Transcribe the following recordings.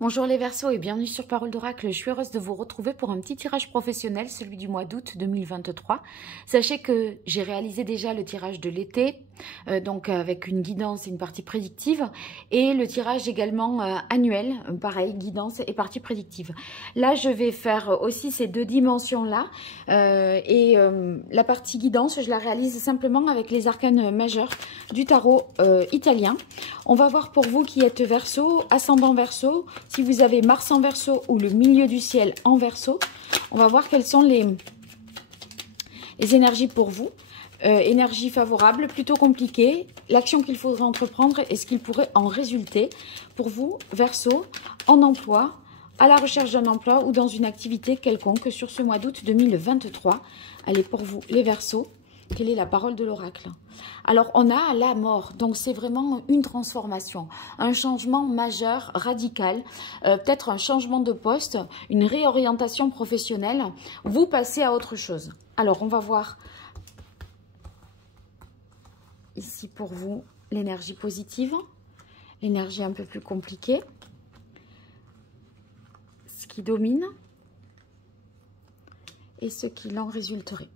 Bonjour les Verseaux et bienvenue sur Parole d'Oracle. Je suis heureuse de vous retrouver pour un petit tirage professionnel, celui du mois d'août 2023. Sachez que j'ai réalisé déjà le tirage de l'été, donc avec une guidance et une partie prédictive, et le tirage également annuel, pareil, guidance et partie prédictive. Là, je vais faire aussi ces deux dimensions-là, la partie guidance, je la réalise simplement avec les arcanes majeurs du tarot italien. On va voir pour vous qui êtes Verseau, ascendant Verseau, si vous avez Mars en Verseau ou le milieu du ciel en Verseau. On va voir quelles sont les énergies pour vous. Énergie favorable, plutôt compliquée, l'action qu'il faudrait entreprendre et ce qu'il pourrait en résulter pour vous, Verseau, en emploi, à la recherche d'un emploi ou dans une activité quelconque sur ce mois d'août 2023. Allez, pour vous, les Verseaux, quelle est la parole de l'oracle? Alors, on a la mort, donc c'est vraiment une transformation, un changement majeur, radical, peut-être un changement de poste, une réorientation professionnelle. Vous passez à autre chose. Alors, on va voir ici pour vous l'énergie positive, l'énergie un peu plus compliquée, ce qui domine et ce qu'il en résulterait.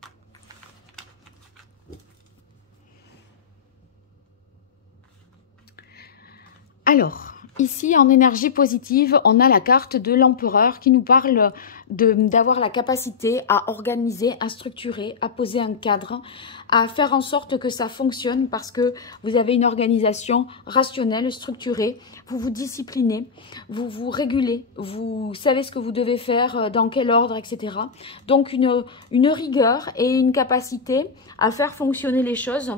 Alors, ici, en énergie positive, on a la carte de l'empereur qui nous parle d'avoir la capacité à organiser, à structurer, à poser un cadre, à faire en sorte que ça fonctionne parce que vous avez une organisation rationnelle, structurée, vous vous disciplinez, vous vous régulez, vous savez ce que vous devez faire, dans quel ordre, etc. Donc, une rigueur et une capacité à faire fonctionner les choses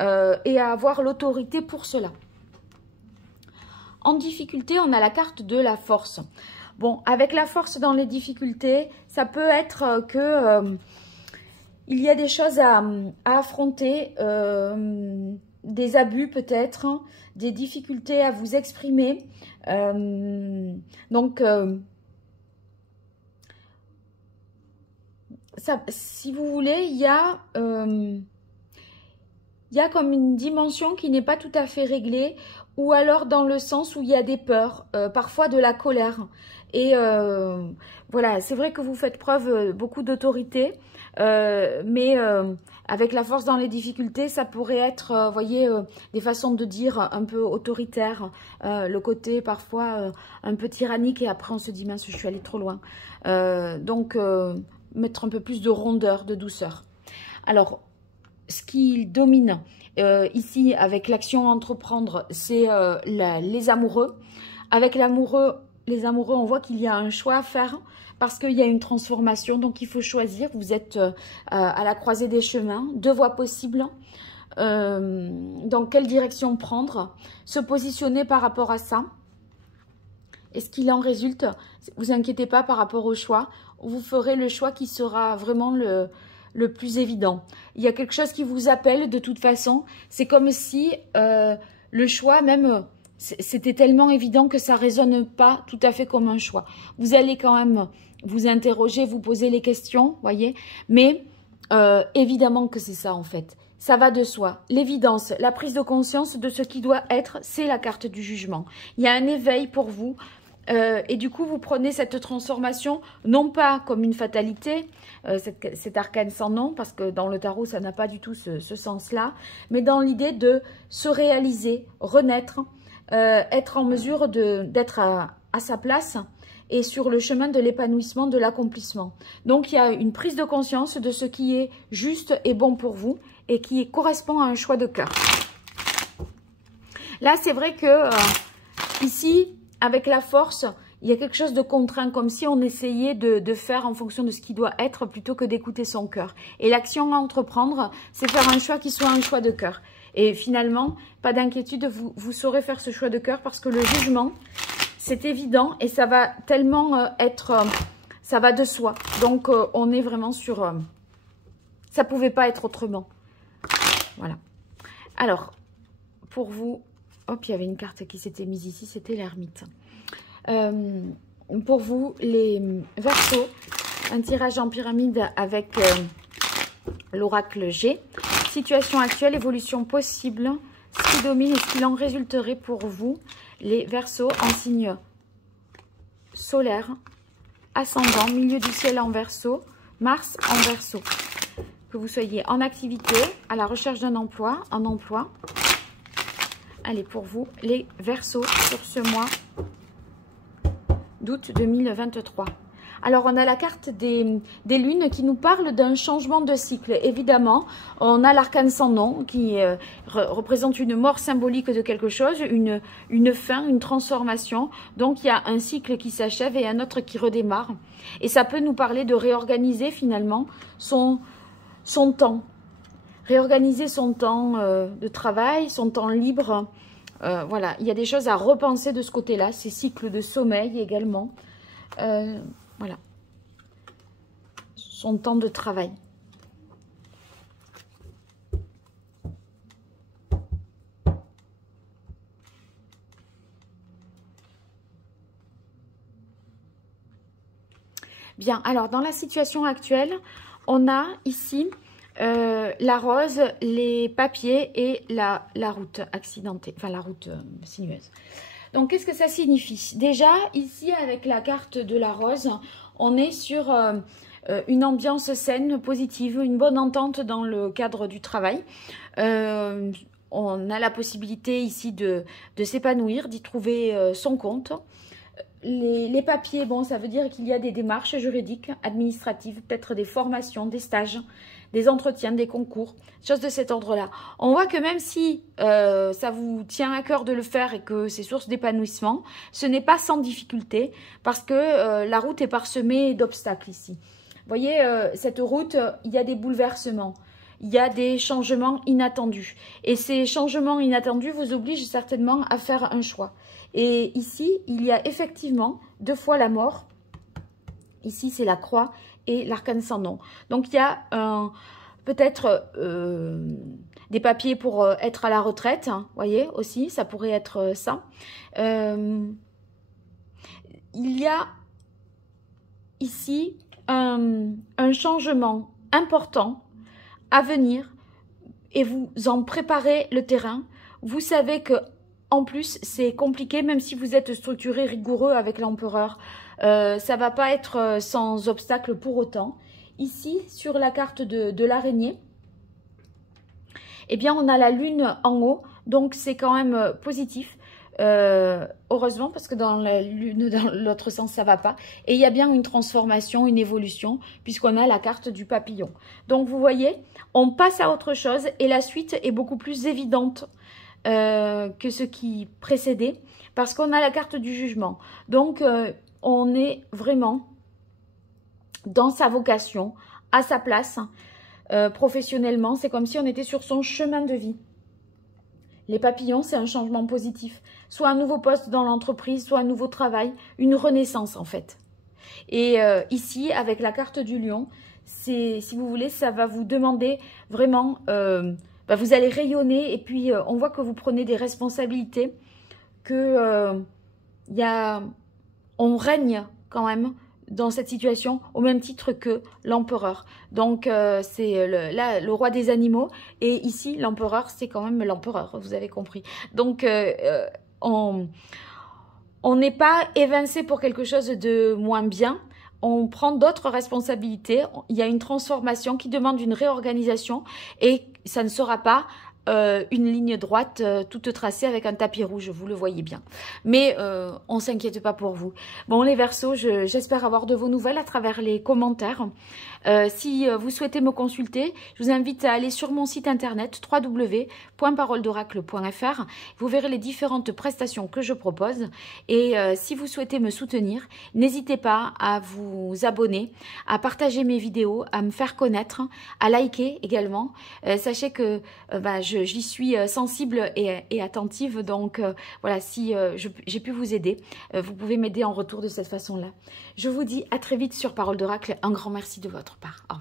et à avoir l'autorité pour cela. En difficulté, on a la carte de la force. Bon, avec la force dans les difficultés, ça peut être que il y a des choses à affronter, des abus peut-être, des difficultés à vous exprimer. Si vous voulez, il y a comme une dimension qui n'est pas tout à fait réglée, ou alors dans le sens où il y a des peurs, parfois de la colère. Et voilà, c'est vrai que vous faites preuve beaucoup d'autorité, mais avec la force dans les difficultés, ça pourrait être, vous voyez, des façons de dire un peu autoritaires, le côté parfois un peu tyrannique, et après on se dit, mince, je suis allée trop loin. Donc, mettre un peu plus de rondeur, de douceur. Alors, ce qui domine ici avec l'action à entreprendre, c'est les amoureux. Avec les amoureux, on voit qu'il y a un choix à faire parce qu'il y a une transformation. Donc, il faut choisir. Vous êtes à la croisée des chemins, deux voies possibles. Dans quelle direction prendre? Se positionner par rapport à ça. Et ce qu'il en résulte, vous inquiétez pas par rapport au choix. Vous ferez le choix qui sera vraiment le plus évident. Il y a quelque chose qui vous appelle de toute façon. C'est comme si le choix, même, c'était tellement évident que ça ne résonne pas tout à fait comme un choix. Vous allez quand même vous interroger, vous poser les questions, voyez. Mais évidemment que c'est ça en fait. Ça va de soi. L'évidence, la prise de conscience de ce qui doit être, c'est la carte du jugement. Il y a un éveil pour vous. Et du coup, vous prenez cette transformation, non pas comme une fatalité, cet arcane sans nom, parce que dans le tarot, ça n'a pas du tout ce sens-là, mais dans l'idée de se réaliser, renaître, être en mesure d'être à sa place et sur le chemin de l'épanouissement, de l'accomplissement. Donc, il y a une prise de conscience de ce qui est juste et bon pour vous et qui correspond à un choix de cœur. Là, c'est vrai que ici, avec la force, il y a quelque chose de contraint, comme si on essayait de faire en fonction de ce qui doit être plutôt que d'écouter son cœur. Et l'action à entreprendre, c'est faire un choix qui soit un choix de cœur. Et finalement, pas d'inquiétude, vous saurez faire ce choix de cœur parce que le jugement, c'est évident et ça va tellement ça va de soi. Donc, on est vraiment sur... ça ne pouvait pas être autrement. Voilà. Alors, pour vous... Hop, il y avait une carte qui s'était mise ici, c'était l'ermite. Pour vous, les Verseaux, un tirage en pyramide avec l'oracle G. Situation actuelle, évolution possible, ce qui domine et ce qu'il en résulterait pour vous, les Verseaux en signe solaire, ascendant, milieu du ciel en Verseau, Mars en Verseau. Que vous soyez en activité, à la recherche d'un emploi, un emploi. Allez, pour vous, les Verseaux sur ce mois d'août 2023. Alors, on a la carte des lunes qui nous parle d'un changement de cycle. Évidemment, on a l'arcane sans nom qui représente une mort symbolique de quelque chose, une fin, une transformation. Donc, il y a un cycle qui s'achève et un autre qui redémarre. Et ça peut nous parler de réorganiser finalement son temps. Réorganiser son temps de travail, son temps libre. Voilà, il y a des choses à repenser de ce côté-là. Ces cycles de sommeil également. Voilà, son temps de travail. Bien, alors dans la situation actuelle, on a ici la rose, les papiers et la route accidentée, enfin la route sinueuse. Donc, qu'est-ce que ça signifie? Déjà, ici, avec la carte de la rose, on est sur une ambiance saine, positive, une bonne entente dans le cadre du travail. On a la possibilité ici de s'épanouir, d'y trouver son compte. Les papiers, bon, ça veut dire qu'il y a des démarches juridiques, administratives, peut-être des formations, des stages, des entretiens, des concours, choses de cet ordre-là. On voit que même si ça vous tient à cœur de le faire et que c'est source d'épanouissement, ce n'est pas sans difficulté parce que la route est parsemée d'obstacles ici. Vous voyez, cette route, il y a des bouleversements. Il y a des changements inattendus. Et ces changements inattendus vous obligent certainement à faire un choix. Et ici, il y a effectivement 2 fois la mort. Ici, c'est la croix et l'arcane sans nom. Donc, il y a peut-être des papiers pour être à la retraite. Vous voyez, aussi, ça pourrait être ça. Il y a ici un changement important à venir et vous en préparez le terrain. Vous savez que en plus, c'est compliqué, même si vous êtes structuré, rigoureux avec l'empereur. Ça va pas être sans obstacle pour autant. Ici, sur la carte de l'araignée, eh bien, on a la lune en haut. Donc, c'est quand même positif. Heureusement, parce que dans la lune, dans l'autre sens, ça va pas. Et il y a bien une transformation, une évolution, puisqu'on a la carte du papillon. Donc, vous voyez, on passe à autre chose et la suite est beaucoup plus évidente que ce qui précédait, parce qu'on a la carte du jugement. Donc, on est vraiment dans sa vocation, à sa place, professionnellement. C'est comme si on était sur son chemin de vie. Les papillons, c'est un changement positif. Soit un nouveau poste dans l'entreprise, soit un nouveau travail, une renaissance en fait. Et ici, avec la carte du lion, si vous voulez, ça va vous demander vraiment... vous allez rayonner et puis on voit que vous prenez des responsabilités, que on règne quand même dans cette situation au même titre que l'empereur. Donc c'est le roi des animaux et ici l'empereur c'est quand même l'empereur, vous avez compris. Donc on n'est pas évincé pour quelque chose de moins bien. On prend d'autres responsabilités, il y a une transformation qui demande une réorganisation et ça ne sera pas une ligne droite toute tracée avec un tapis rouge, vous le voyez bien. Mais on ne s'inquiète pas pour vous. Bon, les Verseaux, j'espère avoir de vos nouvelles à travers les commentaires. Si vous souhaitez me consulter, je vous invite à aller sur mon site internet www.paroledoracle.fr. Vous verrez les différentes prestations que je propose. Et si vous souhaitez me soutenir, n'hésitez pas à vous abonner, à partager mes vidéos, à me faire connaître, à liker également. Sachez que j'y suis sensible et attentive. Donc voilà, si j'ai pu vous aider, vous pouvez m'aider en retour de cette façon-là. Je vous dis à très vite sur Parole d'Oracle. Un grand merci de votre part. Au revoir.